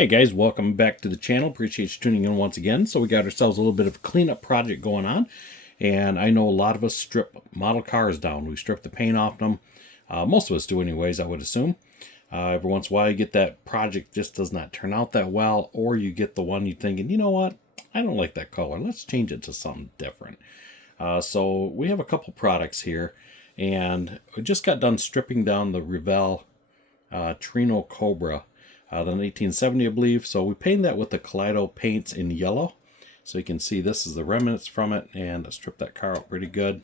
Hey guys, welcome back to the channel. Appreciate you tuning in once again. So we got ourselves a little bit of a cleanup project going on, and I know a lot of us strip model cars down. We strip the paint off them. Most of us do anyways, I would assume. Every once in a while you get that project just does not turn out that well, or you get the one you're thinking, you know what, I don't like that color. Let's change it to something different. So we have a couple products here, and we just got done stripping down the Revell Trino Cobra. The 1970, I believe. So we painted that with the Kaleido paints in yellow. So you can see this is the remnants from it, and I stripped that car out pretty good.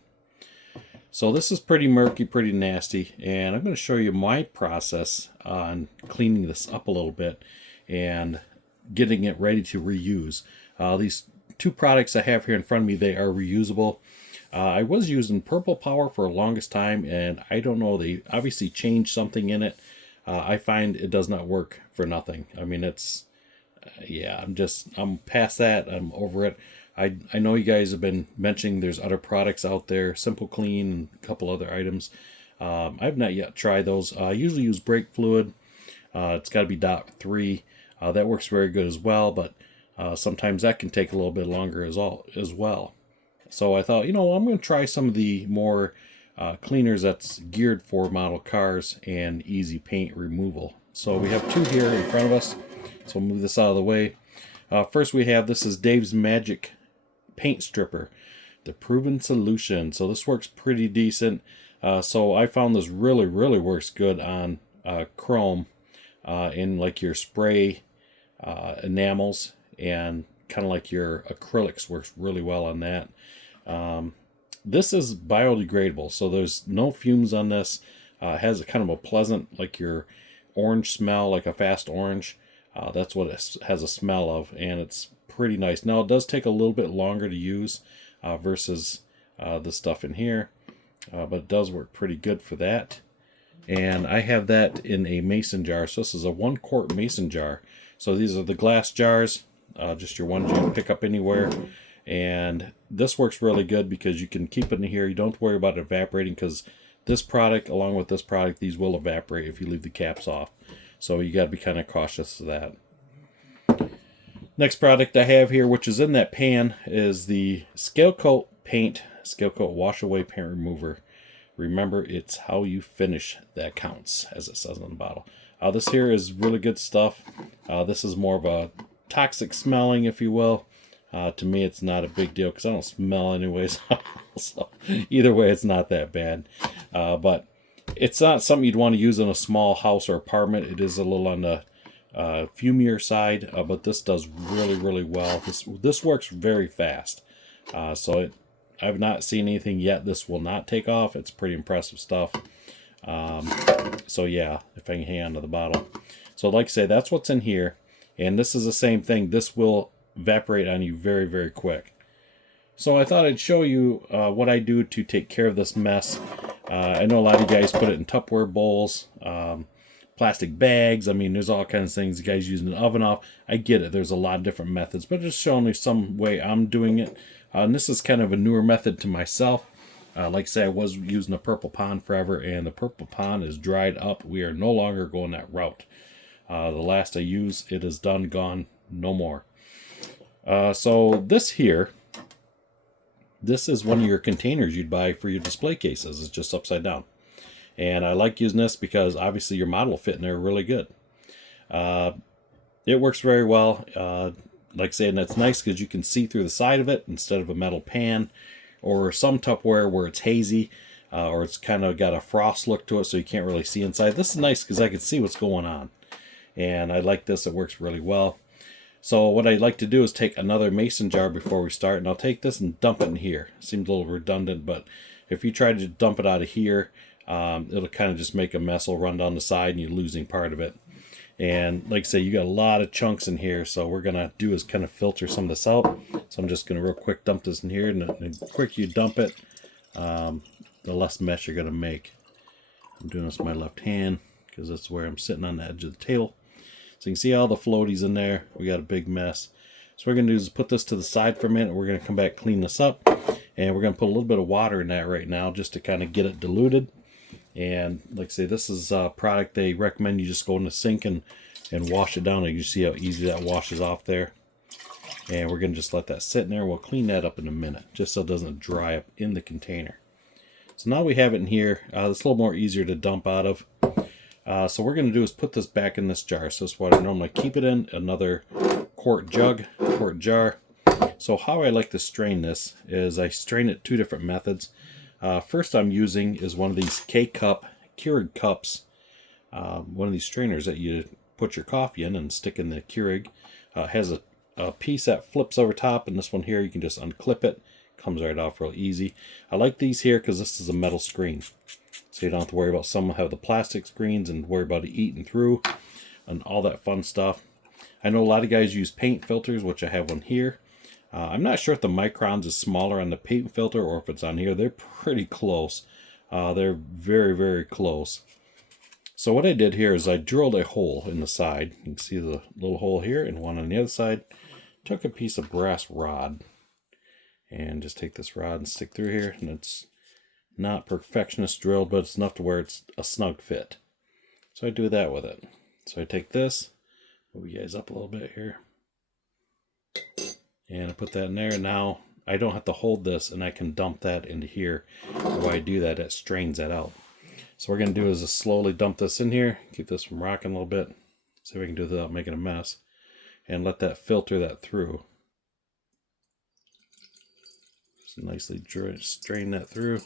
So this is pretty murky, pretty nasty, and I'm going to show you my process on cleaning this up a little bit and getting it ready to reuse. These two products I have here in front of me, they are reusable. I was using Purple Power for the longest time, and I don't know, they obviously changed something in it. I find it does not work for nothing. I mean, it's, yeah, I'm past that. I'm over it. I know you guys have been mentioning there's other products out there, Simple Clean and a couple other items. I've not yet tried those. I usually use brake fluid. It's got to be .3. That works very good as well, but sometimes that can take a little bit longer as well. So I thought, you know, I'm going to try some of the more cleaners that's geared for model cars and easy paint removal. So we have two here in front of us, so we'll move this out of the way. First we have, this is Dave's Magic Paint Stripper, the proven solution. So this works pretty decent. So I found this really works good on chrome in like your spray enamels, and kind of like your acrylics works really well on that. This is biodegradable, so there's no fumes on this. It has a kind of a pleasant, like your orange smell, like a fast orange. That's what it has a smell of, and it's pretty nice. Now, it does take a little bit longer to use versus the stuff in here, but it does work pretty good for that. And I have that in a mason jar. So this is a 1 quart mason jar. So these are the glass jars, just your ones you can pick up anywhere. And this works really good because you can keep it in here. You don't have to worry about it evaporating, because this product, along with this product, these will evaporate if you leave the caps off. So you got to be kind of cautious of that. Next product I have here, which is in that pan, is the Scale Coat Wash Away Paint Remover. Remember, it's how you finish that counts, as it says on the bottle. This here is really good stuff. This is more of a toxic smelling, if you will. To me, it's not a big deal because I don't smell anyways. So either way, it's not that bad. But it's not something you'd want to use in a small house or apartment. It is a little on the fumier side, but this does really well. This works very fast. I've not seen anything yet. This will not take off. It's pretty impressive stuff. So yeah, if I can hang on to the bottle. So like I say, that's what's in here. And this is the same thing. This will evaporate on you very quick. So I thought I'd show you what I do to take care of this mess. I know a lot of you guys put it in Tupperware bowls, plastic bags. I mean, there's all kinds of things. You guys using an oven off. I get it. There's a lot of different methods, but just showing you some way I'm doing it. And this is kind of a newer method to myself. Like I say, I was using the Purple Pond forever, and the Purple Pond is dried up. We are no longer going that route. The last I used, it is done, gone, no more. So this here, this is one of your containers you'd buy for your display cases. It's just upside down. And I like using this because obviously your model will fit in there really good. It works very well. Like I say, and that's nice because you can see through the side of it instead of a metal pan, or some Tupperware where it's hazy, or it's kind of got a frost look to it so you can't really see inside. This is nice because I can see what's going on. And I like this. It works really well. So what I'd like to do is take another mason jar before we start, and I'll take this and dump it in here. Seems a little redundant, but if you try to dump it out of here, it'll kind of just make a mess. It'll run down the side and you're losing part of it. And like I say, you got a lot of chunks in here, so what we're going to do is kind of filter some of this out. So I'm just going to real quick dump this in here, and the quicker you dump it, the less mess you're going to make. I'm doing this with my left hand because that's where I'm sitting on the edge of the table. So you can see all the floaties in there. We got a big mess. So what we're going to do is put this to the side for a minute. We're going to come back, clean this up, and we're going to put a little bit of water in that right now just to kind of get it diluted. And like I say, this is a product they recommend you just go in the sink and and wash it down. And you see how easy that washes off there. And we're going to just let that sit in there. We'll clean that up in a minute, just so it doesn't dry up in the container. So now we have it in here. It's a little more easier to dump out of. So what we're going to do is put this back in this jar. So this is what I normally keep it in, another quart jar. So how I like to strain this is I strain it two different methods. First I'm using is one of these K-Cup, Keurig cups. One of these strainers that you put your coffee in and stick in the Keurig. Has a piece that flips over top, and this one here you can just unclip it. Comes right off real easy. I like these here because this is a metal screen. So you don't have to worry about some have the plastic screens and worry about it eating through and all that fun stuff. I know a lot of guys use paint filters, which I have one here. I'm not sure if the microns is smaller on the paint filter or if it's on here. They're pretty close. They're very, very close. So what I did here is I drilled a hole in the side. You can see the little hole here and one on the other side. Took a piece of brass rod and just take this rod and stick through here. And it's not perfectionist drilled, but it's enough to where it's a snug fit. So I do that with it. So I take this, move you guys up a little bit here. And I put that in there. Now I don't have to hold this and I can dump that into here. While I do that, it strains that out. So what we're going to do is just slowly dump this in here. Keep this from rocking a little bit. See if we can do it without making a mess. And let that filter that through. Just nicely strain that through.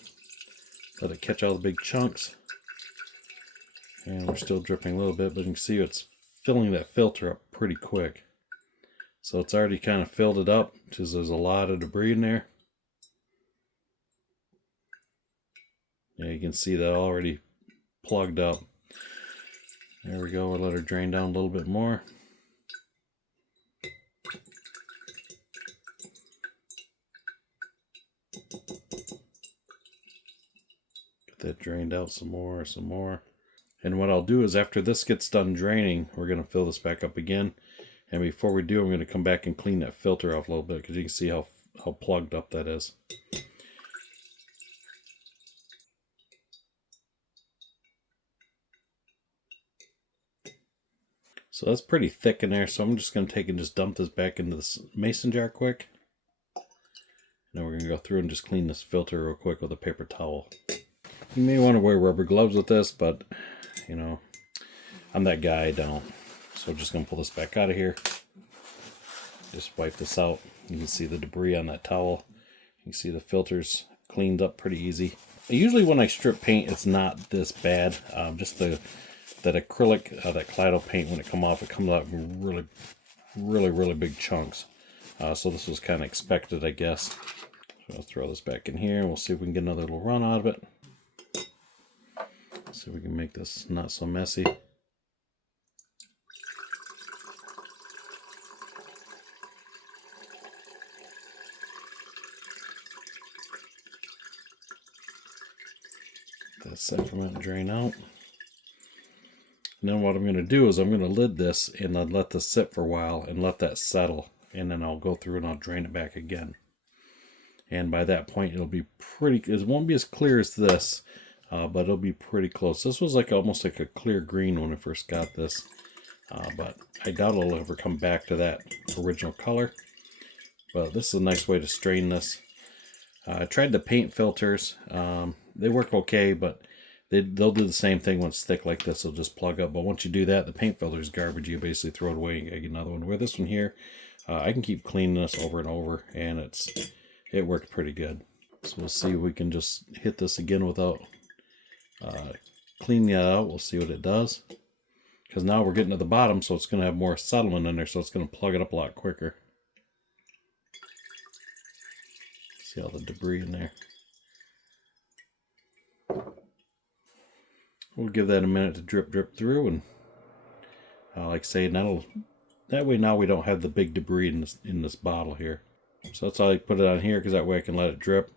Let it catch all the big chunks. And we're still dripping a little bit, but you can see it's filling that filter up pretty quick. So it's already kind of filled it up, because there's a lot of debris in there. Yeah, you can see that already plugged up. There we go. We'll let her drain down a little bit more. Get that drained out some more. And what I'll do is after this gets done draining, we're going to fill this back up again. And before we do, I'm going to come back and clean that filter off a little bit, because you can see how plugged up that is. So that's pretty thick in there, so I'm just going to take and just dump this back into this mason jar quick. Now we're going to go through and just clean this filter real quick with a paper towel. You may want to wear rubber gloves with this, but, you know, I'm that guy, I don't. So I'm just going to pull this back out of here. Just wipe this out. You can see the debris on that towel. You can see the filters cleaned up pretty easy. Usually when I strip paint, it's not this bad. Just that acrylic, that Clado paint, when it comes off, it comes out in really big chunks. So this was kind of expected, I guess. So I'll throw this back in here, and we'll see if we can get another little run out of it. See if we can make this not so messy. That sediment drain out. And then what I'm going to do is I'm going to lid this and I'll let this sit for a while and let that settle. And then I'll go through and I'll drain it back again. And by that point it'll be pretty, it won't be as clear as this, but it'll be pretty close. This was like almost like a clear green when I first got this. But I doubt it'll ever come back to that original color. But this is a nice way to strain this. I tried the paint filters. They work okay, but they'll do the same thing when it's thick like this. It'll just plug up. But once you do that, the paint filter is garbage. You basically throw it away and get another one. Where this one here, I can keep cleaning this over and over, and it worked pretty good. So we'll see if we can just hit this again without cleaning it out. We'll see what it does. Because now we're getting to the bottom, so it's going to have more settlement in there, so it's going to plug it up a lot quicker. See all the debris in there. We'll give that a minute to drip through, and like I say, that way now we don't have the big debris in this bottle here. So that's how I put it on here, because that way I can let it drip.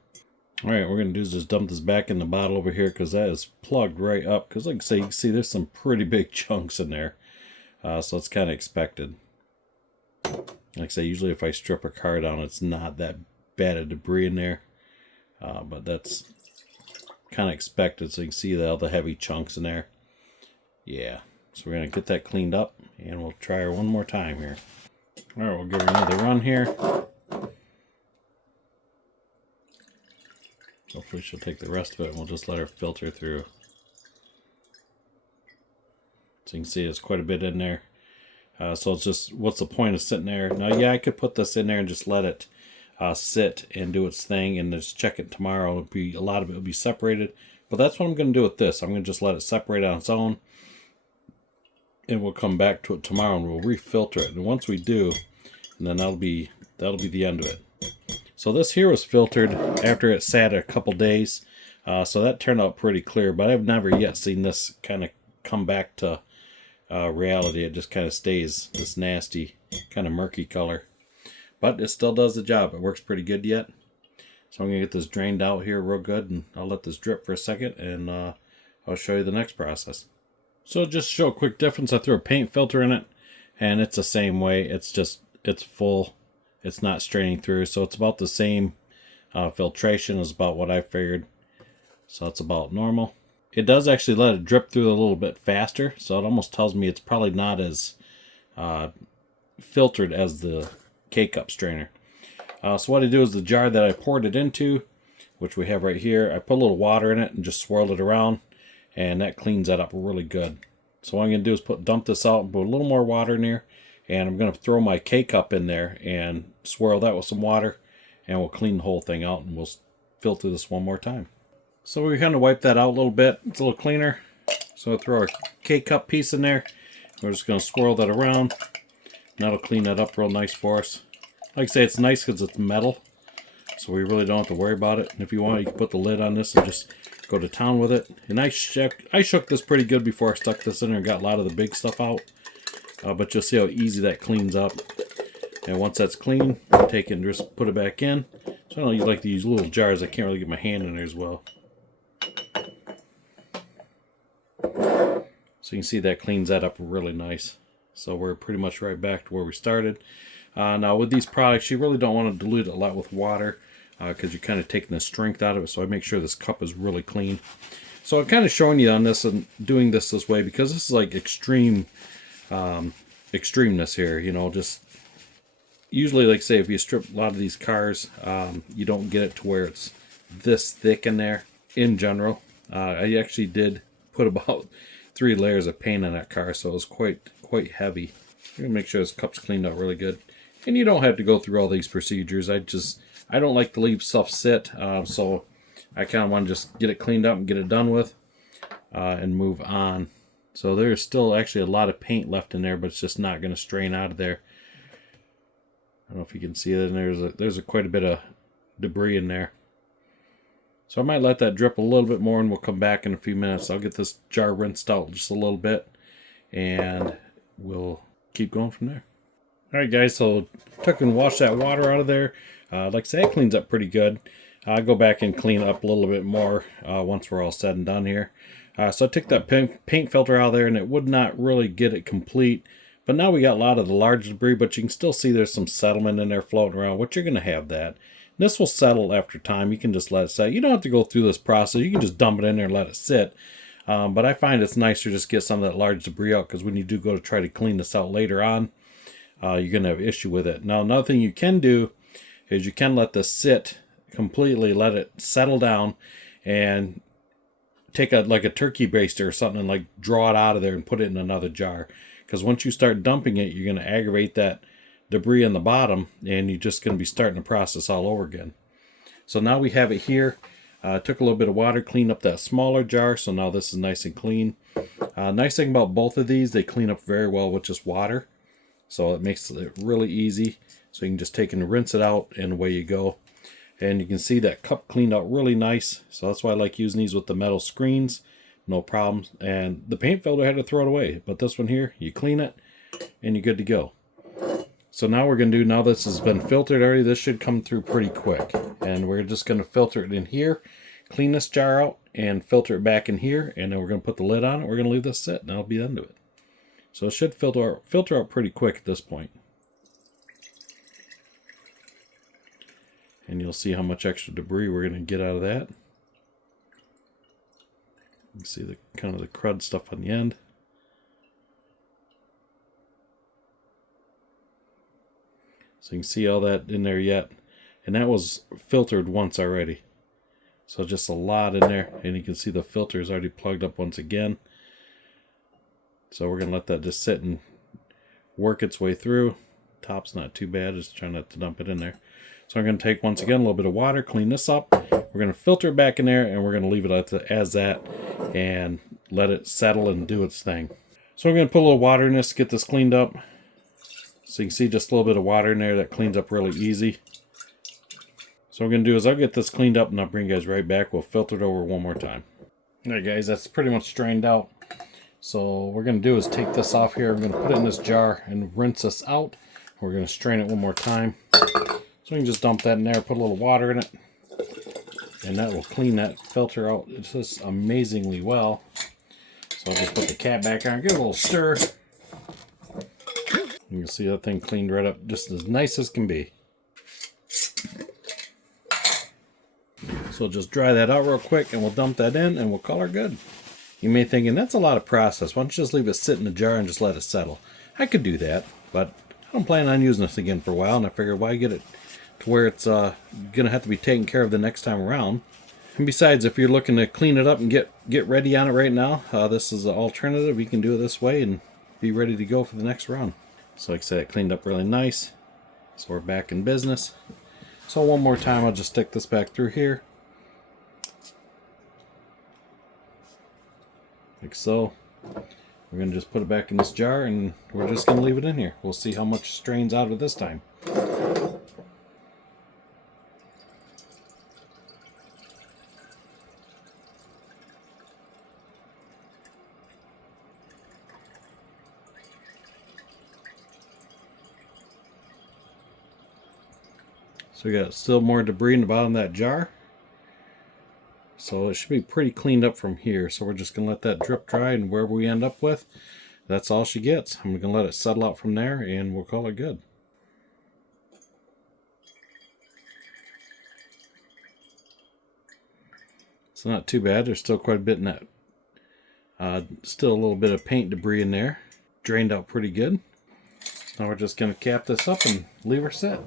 Alright, what we're going to do is just dump this back in the bottle over here, because that is plugged right up. Because like I say, you can see there's some pretty big chunks in there. So it's kind of expected. Like I say, usually if I strip a car down, it's not that bad of debris in there. But that's kind of expected, so you can see all the heavy chunks in there. Yeah, So we're going to get that cleaned up, and we'll try her one more time here. All right, we'll give her another run here. Hopefully she'll take the rest of it, and we'll just let her filter through. So you can see there's quite a bit in there. So it's just, what's the point of sitting there? Now, yeah, I could put this in there and just let it sit and do its thing, and just check it tomorrow. It'll be, a lot of it will be separated. But that's what I'm going to do with this. I'm going to just let it separate on its own. And we'll come back to it tomorrow and we'll refilter it. And once we do, and then that'll be the end of it. So this here was filtered after it sat a couple days. So that turned out pretty clear, but I've never yet seen this kind of come back to reality. It just kind of stays this nasty, kind of murky color. But it still does the job. It works pretty good yet. So I'm going to get this drained out here real good, and I'll let this drip for a second, and I'll show you the next process. So just to show a quick difference, I threw a paint filter in it, and it's the same way. It's full. It's not straining through, so it's about the same filtration is about what I figured. So it's about normal. It does actually let it drip through a little bit faster, so it almost tells me it's probably not as filtered as the K-cup strainer. So what I do is the jar that I poured it into, which we have right here, I put a little water in it and just swirled it around, and that cleans that up really good. So what I'm going to do is dump this out and put a little more water in there, and I'm going to throw my K-cup in there and swirl that with some water, and we'll clean the whole thing out, and we'll filter this one more time. So we kind of wipe that out a little bit. It's a little cleaner. So we'll throw our K-cup piece in there. We're just going to swirl that around, and that'll clean that up real nice for us. Like I say, it's nice because it's metal, so we really don't have to worry about it. And if you want, you can put the lid on this and just go to town with it. And I shook this pretty good before I stuck this in there and got a lot of the big stuff out. But you'll see how easy that cleans up. And once that's clean, take it and just put it back in. So I don't like to use little jars. I can't really get my hand in there as well. So you can see that cleans that up really nice. So we're pretty much right back to where we started. Now with these products, you really don't want to dilute it a lot with water because you're kind of taking the strength out of it. So I make sure this cup is really clean. So I'm kind of showing you on this and doing this way because this is like extremeness here. You know, just usually, like say, if you strip a lot of these cars, you don't get it to where it's this thick in there in general. I actually did put about 3 layers of paint on that car, so it was quite heavy. I'm gonna make sure this cup's cleaned out really good. And you don't have to go through all these procedures. I don't like to leave stuff sit, so I kind of want to just get it cleaned up and get it done with and move on. So there's still actually a lot of paint left in there, but it's just not going to strain out of there. I don't know if you can see that. And there's quite a bit of debris in there. So I might let that drip a little bit more, and we'll come back in a few minutes. I'll get this jar rinsed out just a little bit, and we'll keep going from there. Alright guys, so took and washed that water out of there. Like I say, it cleans up pretty good. I'll go back and clean it up a little bit more once we're all said and done here. So I took that paint filter out of there, and it would not really get it complete. But now we got a lot of the large debris, but you can still see there's some settlement in there floating around, which you're going to have that. This will settle after time. You can just let it set. You don't have to go through this process. You can just dump it in there and let it sit. But I find it's nicer just get some of that large debris out, because when you do go to try to clean this out later on, you're going to have an issue with it. Now, another thing you can do is you can let this sit completely, let it settle down, and take like a turkey baster or something and like draw it out of there and put it in another jar. Because once you start dumping it, you're going to aggravate that debris on the bottom, and you're just going to be starting the process all over again. So now we have it here. Took a little bit of water, cleaned up that smaller jar, so now this is nice and clean. Nice thing about both of these, they clean up very well with just water. So it makes it really easy. So you can just take and rinse it out, and away you go. And you can see that cup cleaned out really nice. So that's why I like using these with the metal screens. No problems. And the paint filter, I had to throw it away. But this one here, you clean it, and you're good to go. So now we're going to do, now this has been filtered already, this should come through pretty quick. And we're just going to filter it in here, clean this jar out, and filter it back in here. And then we're going to put the lid on it. We're going to leave this sit, and that'll be the end of it. So it should filter out pretty quick at this point. And you'll see how much extra debris we're going to get out of that. You can see the kind of the crud stuff on the end. So you can see all that in there yet. And that was filtered once already. So just a lot in there. And you can see the filter is already plugged up once again. So we're going to let that just sit and work its way through. Top's not too bad. Just trying not to dump it in there. So I'm going to take, once again, a little bit of water, clean this up. We're going to filter it back in there, and we're going to leave it as that and let it settle and do its thing. So we're going to put a little water in this to get this cleaned up. So you can see just a little bit of water in there that cleans up really easy. So what we're going to do is I'll get this cleaned up and I'll bring you guys right back. We'll filter it over one more time. Alright guys, that's pretty much strained out. So what we're going to do is take this off here. I'm going to put it in this jar and rinse this out. We're going to strain it one more time. So we can just dump that in there, put a little water in it. And that will clean that filter out just amazingly well. So I'll just put the cap back on, give it a little stir. You can see that thing cleaned right up just as nice as can be. So just dry that out real quick and we'll dump that in and we'll call her good. You may be thinking, that's a lot of process. Why don't you just leave it sit in the jar and just let it settle? I could do that, but I don't plan on using this again for a while, and I figured why get it to where it's going to have to be taken care of the next time around. And besides, if you're looking to clean it up and get ready on it right now, this is an alternative. You can do it this way and be ready to go for the next run. So like I said, it cleaned up really nice. So we're back in business. So one more time, I'll just stick this back through here. Like so. We're going to just put it back in this jar and we're just going to leave it in here. We'll see how much strains out of this time. So we got still more debris in the bottom of that jar. So it should be pretty cleaned up from here. So we're just going to let that drip dry, and wherever we end up with, that's all she gets. I'm going to let it settle out from there and we'll call it good. It's not too bad. There's still quite a bit in that. Still a little bit of paint debris in there. Drained out pretty good. Now we're just going to cap this up and leave her sit.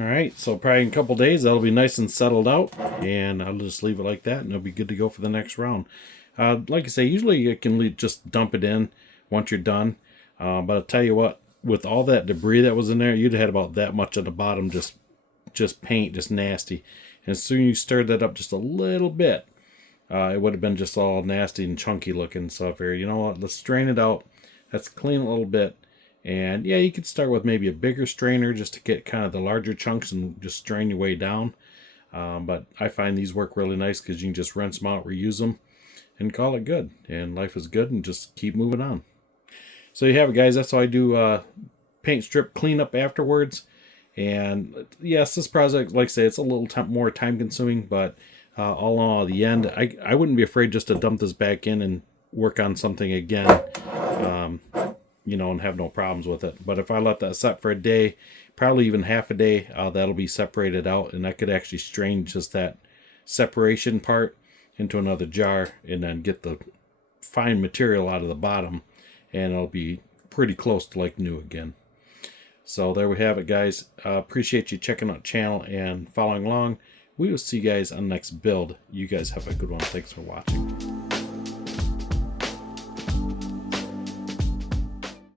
Alright, so probably in a couple days that'll be nice and settled out, and I'll just leave it like that and it'll be good to go for the next round. Like I say, usually you can just dump it in once you're done, but I'll tell you what, with all that debris that was in there, you'd have had about that much at the bottom, just paint, just nasty. And as soon as you stirred that up just a little bit, it would have been just all nasty and chunky looking. So if you're, you know what, let's strain it out, let's clean it a little bit. And yeah, you could start with maybe a bigger strainer just to get kind of the larger chunks and just strain your way down. But I find these work really nice because you can just rinse them out, reuse them, and call it good. And life is good, and just keep moving on. So you have it, guys. That's how I do paint strip cleanup afterwards. And yes, this project, like I say, it's a little more time consuming, but all in all, at the end, I wouldn't be afraid just to dump this back in and work on something again. You know, and have no problems with it. But if I let that set for a day, probably even half a day, that'll be separated out, and I could actually strain just that separation part into another jar and then get the fine material out of the bottom, and it'll be pretty close to like new again. So there we have it, guys. Appreciate you checking out the channel and following along. We will see you guys on the next build. You guys have a good one. Thanks for watching.